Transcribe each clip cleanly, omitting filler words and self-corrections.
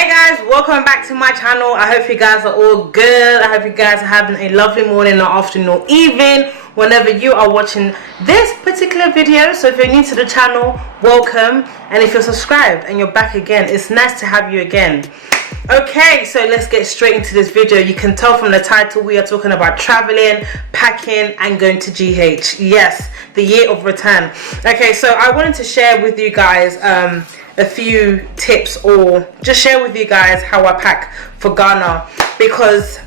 Hey guys, welcome back to my channel. I hope you guys are all good. I hope you guys are having a lovely morning or afternoon or evening whenever you are watching this particular video. So if you're new to the channel, welcome, and if you're subscribed and you're back again, it's nice to have you again. Okay, so let's get straight into this video. You can tell from the title we are talking about traveling, packing, and going to GH. Yes, the year of return. Okay, so I wanted to share with you guys a few tips, or just share with you guys how I pack for Ghana, because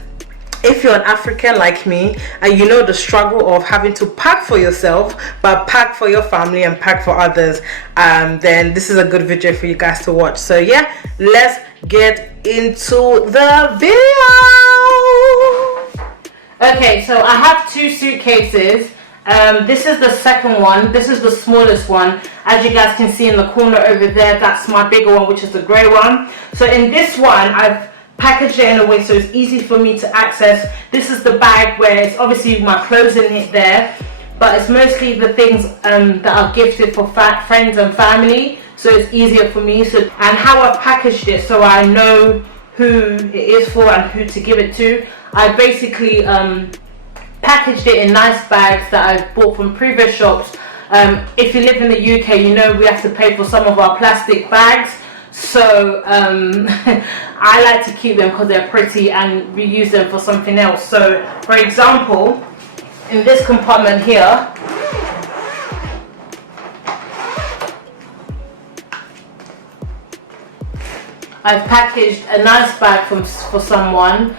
if you're an African like me and you know the struggle of having to pack for yourself but pack for your family and pack for others, then this is a good video for you guys to watch. So yeah, let's get into the video. Okay, so I have two suitcases. This is the second one. This is the smallest one. As you guys can see in the corner over there, that's my bigger one, which is the grey one. So in this one, I've packaged it in a way so it's easy for me to access. This is the bag where it's obviously my clothes in it there, but it's mostly the things that are gifted for friends and family, so it's easier for me. So, and how I've packaged it so I know who it is for and who to give it to, I basically packaged it in nice bags that I've bought from previous shops. If you live in the UK, you know we have to pay for some of our plastic bags, so I like to keep them because they're pretty and reuse them for something else. So for example, in this compartment here, I've packaged a nice bag for someone.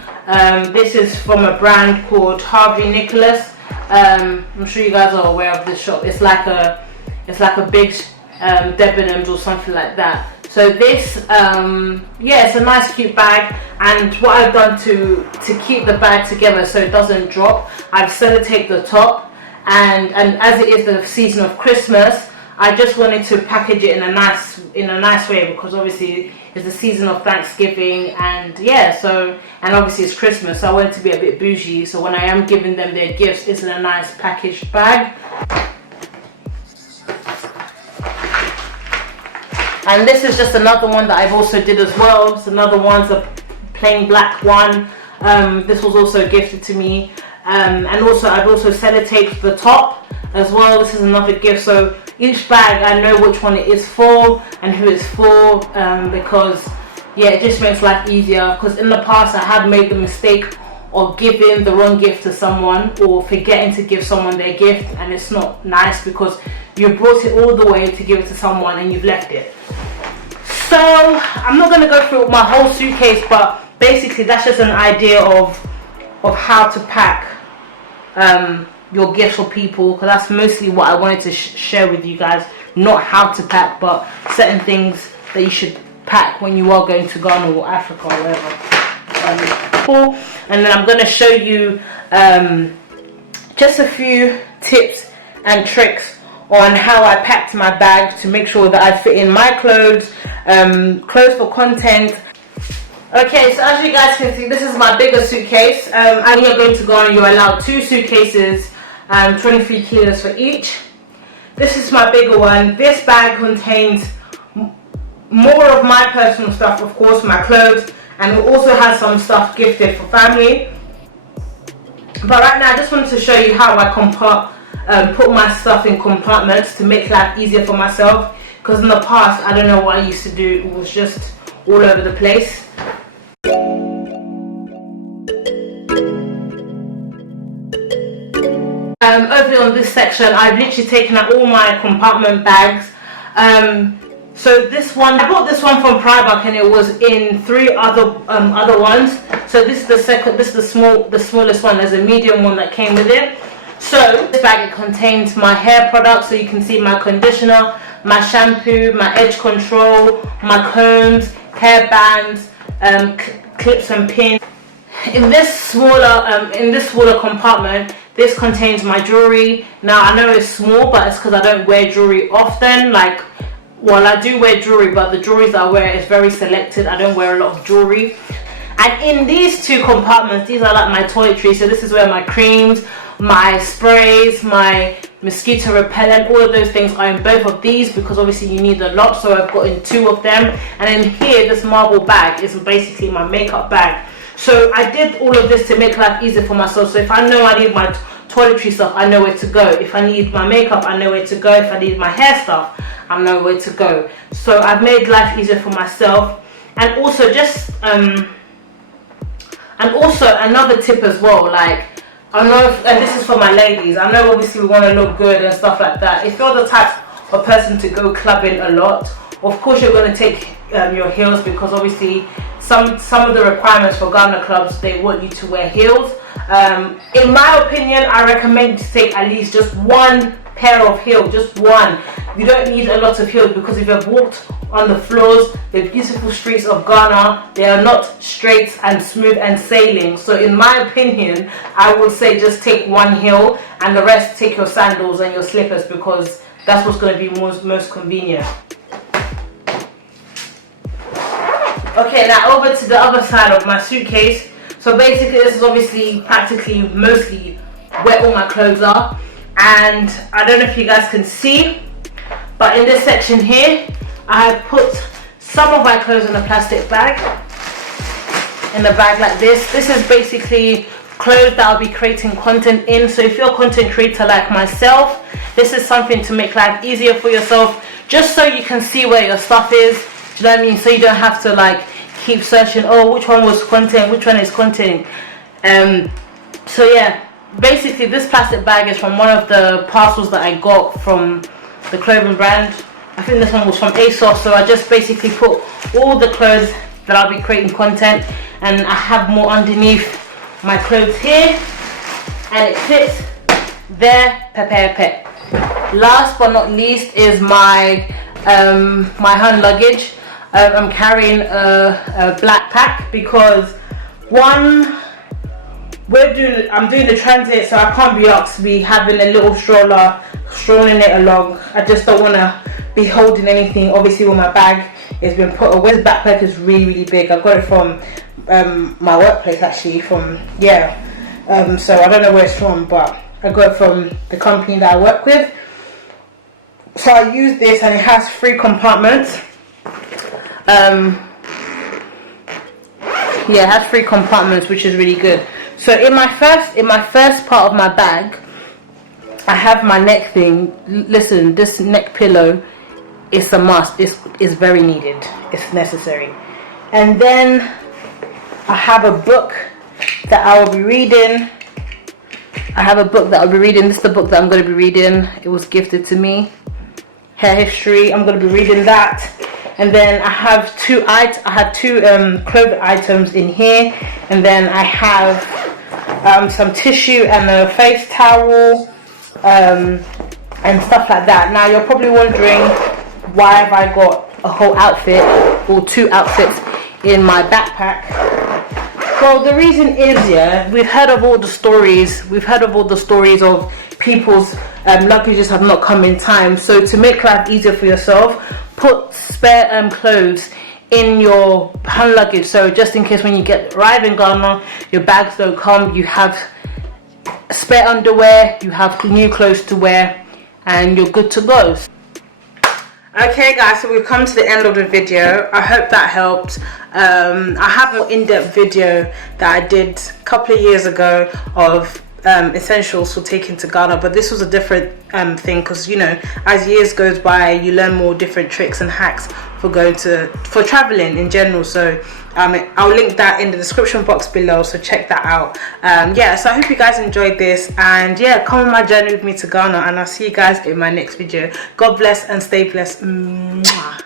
This is from a brand called Harvey Nicholas. I'm sure you guys are aware of this shop. It's like a big Debenhams or something like that. So this, yeah, it's a nice cute bag. And what I've done to keep the bag together so it doesn't drop, I've sellotaped the top. And as it is the season of Christmas, I just wanted to package it in a nice way, because obviously it's the season of Thanksgiving, and yeah, so, and obviously it's Christmas, so I wanted to be a bit bougie. So when I am giving them their gifts, it's in a nice packaged bag. And this is just another one that I've also did as well. So another one's a plain black one. This was also gifted to me, and also I've also sellotaped the top as well. This is another gift, so each bag I know which one it is for and who it's for, because yeah, it just makes life easier. Because in the past I have made the mistake of giving the wrong gift to someone or forgetting to give someone their gift, and it's not nice because you brought it all the way to give it to someone and you've left it. So I'm not going to go through my whole suitcase, but basically that's just an idea of how to pack your gifts for people, because that's mostly what I wanted to share with you guys. Not how to pack, but certain things that you should pack when you are going to Ghana or Africa or wherever. And then I'm going to show you just a few tips and tricks on how I packed my bag to make sure that I fit in my clothes, clothes for content. Okay, so as you guys can see, this is my bigger suitcase. And you're going to Ghana, you're allowed 2 suitcases, 23 kilos for each. This is my bigger one. This bag contains more of my personal stuff, of course, my clothes, and it also has some stuff gifted for family. But right now I just wanted to show you how I put my stuff in compartments to make life easier for myself, because in the past I don't know what I used to do, it was just all over the place. Over on this section, I've literally taken out all my compartment bags. So this one, I bought this one from Primark, and it was in 3 other ones. So this is the second. This is the smallest one. There's a medium one that came with it. So this bag, it contains my hair products. So you can see my conditioner, my shampoo, my edge control, my combs, hair bands, clips and pins. In this smaller compartment, this contains my jewelry. Now I know it's small, but it's because I don't wear jewelry often. Like, well, I do wear jewelry, but the jewelry that I wear is very selected. I don't wear a lot of jewelry. And in these 2 compartments, these are like my toiletries. So this is where my creams, my sprays, my mosquito repellent, all of those things are in both of these, because obviously you need a lot, so I've got in 2 of them. And then here, this marble bag is basically my makeup bag. So I did all of this to make life easier for myself. So if I know I need my toiletry stuff, I know where to go. If I need my makeup, I know where to go. If I need my hair stuff, I know where to go. So I've made life easier for myself. And also just and also another tip as well, like, I know, and this is for my ladies, I know obviously we want to look good and stuff like that. If you're the type of person to go clubbing a lot, of course you're going to take your heels, because obviously some of the requirements for Ghana clubs, they want you to wear heels. In my opinion, I recommend to take at least just 1 pair of heels, just 1. You don't need a lot of heels, because if you've walked on the floors, the beautiful streets of Ghana, they are not straight and smooth and sailing. So in my opinion, I would say just take 1 heel, and the rest take your sandals and your slippers, because that's what's going to be most convenient. Okay, now over to the other side of my suitcase. So basically this is obviously practically mostly where all my clothes are, and I don't know if you guys can see, but in this section here I have put some of my clothes in a plastic bag, in a bag like this. This is basically clothes that I'll be creating content in. So if you're a content creator like myself, this is something to make life easier for yourself, just so you can see where your stuff is. Do you know what I mean? So you don't have to like keep searching, oh, which one was content, which one is content. So yeah, basically this plastic bag is from one of the parcels that I got from the clothing brand. I think this one was from ASOS. So I just basically put all the clothes that I'll be creating content, and I have more underneath my clothes here, and it fits there, pep. Last but not least is my my hand luggage. I'm carrying a black pack, because one, I'm doing the transit, so I can't be asked to be having a little stroller strolling it along. I just don't want to be holding anything. Obviously when my bag has been put away, this backpack is really big. I got it from my workplace, actually, from so I don't know where it's from, but I got it from the company that I work with. So I use this, and it has 3 compartments. Yeah, it has 3 compartments, which is really good. So in my first part of my bag, I have my neck thing. Listen, this neck pillow is a must. It's very needed. It's necessary. And then I have a book that I will be reading. This is the book that I'm going to be reading. It was gifted to me. Hair history. I'm going to be reading that. And then I have two clothing items in here, and then I have some tissue and a face towel and stuff like that. Now you're probably wondering, why have I got a whole outfit or 2 outfits in my backpack? Well, the reason is, we've heard of all the stories of people's luggages have not come in time. So to make life easier for yourself, put spare clothes in your hand luggage, so just in case when you arrive in Ghana, your bags don't come, you have spare underwear, you have new clothes to wear, and you're good to go. Okay guys, so we've come to the end of the video. I hope that helped. I have an in-depth video that I did a couple of years ago of essentials for taking to Ghana, but this was a different thing, because as years goes by, you learn more different tricks and hacks for traveling in general. So I'll link that in the description box below, so check that out. So I hope you guys enjoyed this, and come on my journey with me to Ghana, and I'll see you guys in my next video. God bless and stay blessed. Mwah.